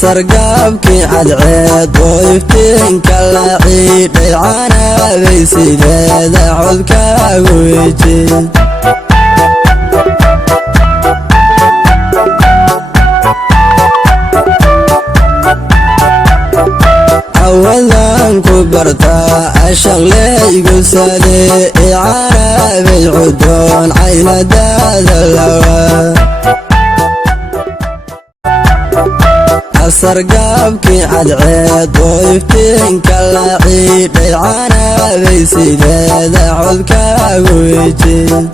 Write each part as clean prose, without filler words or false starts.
sargaabkii cadceed oo iftiinka la ciidhay canabay sideeda codkaagu weejin awadan ku bartaa ashaqleygu sade ee canabay cudoon caynadaada lawa sargaabkii cadceed oo iftiinka la ciidhay canabay sideeda codkaagu weejin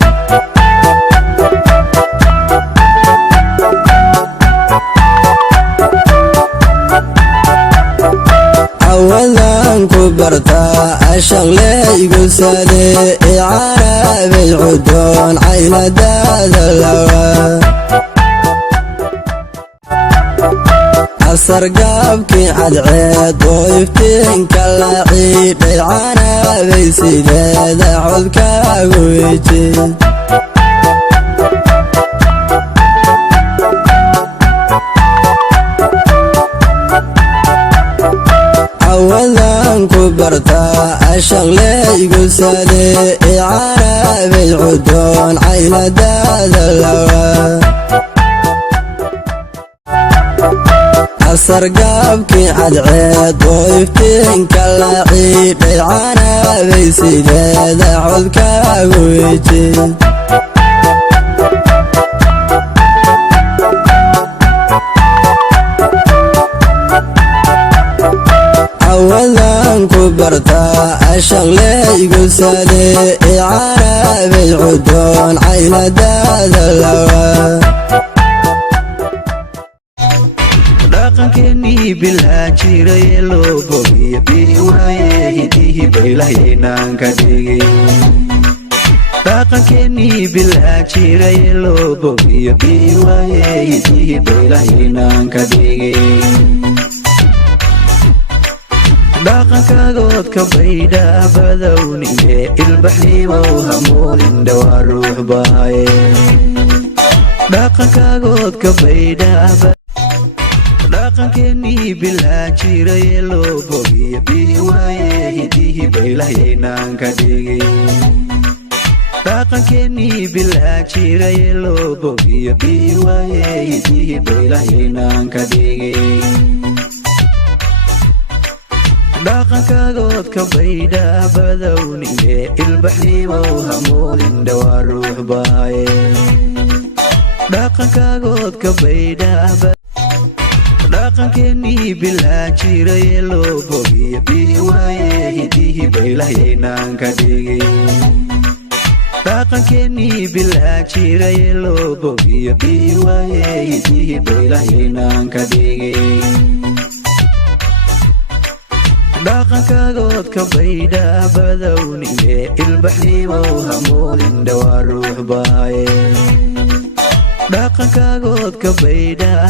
awadan ku bartaa ashaqleygu sade ee canabay cudoon caynadaada lawa sargaabkii cadceed oo iftiinka la ciidhay canabay sideeda codkaagu weejin awadan ku bartaa ashaqleygu sade ee canabay cudoon caynadaada lawa sargaabkii cadceed oo iftiinka la ciidhay canabay sideeda codkaagu weejin awadan ku bartaa ashaqleygu sade ee canabay cudoon caynadaada lawa dhaqankeennii bilaa jiray loo bogiyo bii waaye hidihi baylahaynaan ka dhigin dhaqankeennii bilaa jiray loo bogiyo bii waaye hidihi baylahaynaan ka dhigin dhaqankaagoodka baydhaa badowniye ilbaxnimow hamoodin dhawaa ruux baaye dhaqankaagoodka baydhaa dhaqankeennii bilaa jiray loo bogiyo bii waaye hidihi baylahaynaan ka dhigin dhaqankeennii bilaa jiray loo bogiyo bii waaye hidihi baylahaynaan ka dhigin dhaqankaagoodka baydhaa badowniye ilbaxnimow hamoodin dhawaa ruux baaye dhaqankaagoodka baydhaa dhaqankeennii bilaa jiray loo bogiyo bii waaye hidihi baylahaynaan ka dhigin dhaqankeennii bilaa jiray loo bogiyo bii waaye hidihi baylahaynaan ka dhigin dhaqankaagoodka baydhaa badowniye ilbaxnimow hamoodin dhawaa ruux baaye dhaqankaagoodka baydhaa